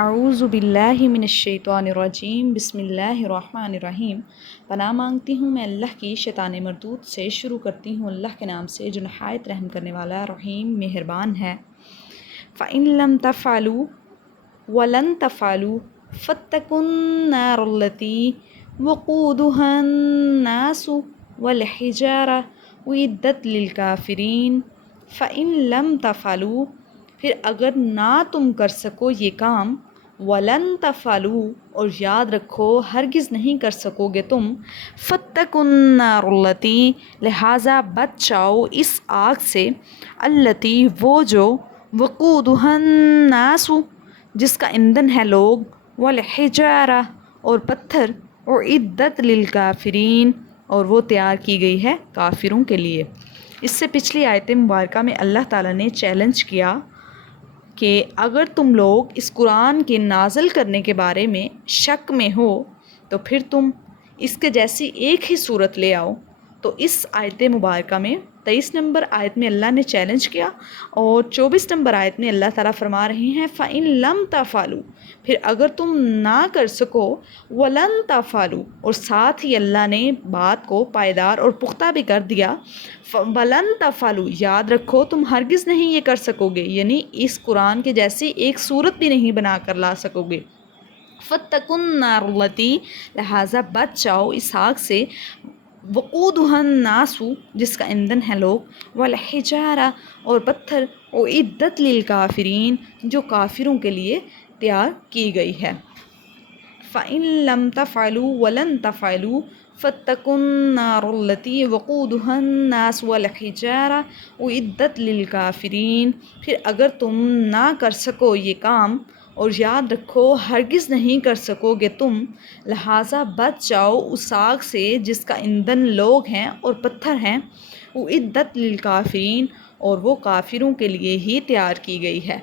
اعوذ باللہ من الشیطان الرجیم، بسم اللہ الرحمن الرحیم۔ پناہ مانگتی ہوں میں اللہ کی شیطان مردود سے۔ شروع کرتی ہوں اللہ کے نام سے جو نہایت رحم کرنے والا رحیم مہربان ہے۔ فَإِن لَمْ تَفْعَلُوا وَلَن تَفْعَلُوا فَاتَّقُوا النَّارَ الَّتِي وَقُودُهَا النَّاسُ وَالْحِجَارَةُ أُعِدَّتْ لِلْكَافِرِينَ۔ فَإِن لَمْ تَفْعَلُوا، پھر اگر نہ تم کر سکو یہ کام، وَلَن تَفْعَلُوا، اور یاد رکھو ہرگز نہیں کر سکو گے تم، فَاتَّقُوا النَّارَ الَّتِي، لہٰذا بچ جاؤ اس آگ سے، الَّتِی، وہ جو، وَقُودُهَا النَّاسُ، جس کا ایندھن ہے لوگ، وَالْحِجَارَةُ، اور پتھر، أُعِدَّتْ لِلْكَافِرِينَ، اور وہ تیار کی گئی ہے کافروں کے لیے۔ اس سے پچھلی آیت مبارکہ میں اللہ تعالیٰ نے چیلنج کیا کہ اگر تم لوگ اس قرآن کے نازل کرنے کے بارے میں شک میں ہو تو پھر تم اس کے جیسی ایک ہی صورت لے آؤ۔ تو اس آیت مبارکہ میں 23 نمبر آیت میں اللہ نے چیلنج کیا، اور 24 نمبر آیت میں اللہ تعالیٰ فرما رہے ہیں فَإِن لَمْ تَفْعَلُوا، پھر اگر تم نہ کر سکو، وَلَن تَفْعَلُوا، اور ساتھ ہی اللہ نے بات کو پائیدار اور پختہ بھی کر دیا، وَلَن تَفْعَلُوا، یاد رکھو تم ہرگز نہیں یہ کر سکو گے، یعنی اس قرآن کے جیسی ایک صورت بھی نہیں بنا کر لا سکو گے۔ فَاتَّقُوا النَّارَ الَّتِی، لہٰذا بچ جاؤ اس آگ سے، وَقُودُهَا النَّاسُ، جس کا ایندھن ہے لوگ، وَالْحِجَارَةُ، اور پتھر، أُعِدَّتْ لِلْكَافِرِينَ، جو کافروں کے لیے تیار کی گئی ہے۔ فَإِن لَمْ تَفْعَلُوا وَلَن تَفْعَلُوا فَاتَّقُوا النَّارَ الَّتِی وَقُودُهَا النَّاسُ وَالْحِجَارَةُ أُعِدَّتْ لِلْكَافِرِينَ، پھر اگر تم نہ کر سکو یہ کام، اور یاد رکھو ہرگز نہیں کر سکو گے تم، لہٰذا بچ جاؤ اس آگ سے جس کا ایندھن لوگ ہیں اور پتھر ہیں، أُعِدَّتْ لِلْكَافِرِينَ، اور وہ کافروں کے لیے ہی تیار کی گئی ہے۔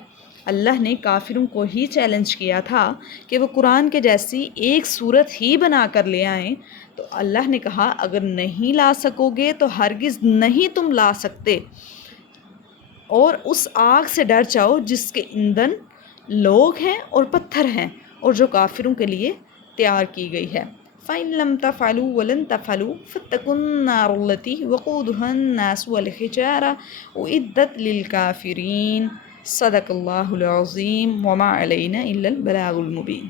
اللہ نے کافروں کو ہی چیلنج کیا تھا کہ وہ قرآن کے جیسی ایک صورت ہی بنا کر لے آئیں، تو اللہ نے کہا اگر نہیں لا سکو گے تو ہرگز نہیں تم لا سکتے، اور اس آگ سے ڈر جاؤ جس کے ایندھن لوگ ہیں اور پتھر ہیں، اور جو کافروں کے لیے تیار کی گئی ہے۔ فَإِن لَمْ تَفْعَلُوا وَلَن تَفْعَلُوا فَاتَّقُوا النَّارَ الَّتِی وَقُودُهَا النَّاسُ وَالْحِجَارَةُ أُعِدَّتْ لِلْكَافِرِينَ۔ صدق اللہ العظیم، وما علینا الا البلاغ المبین۔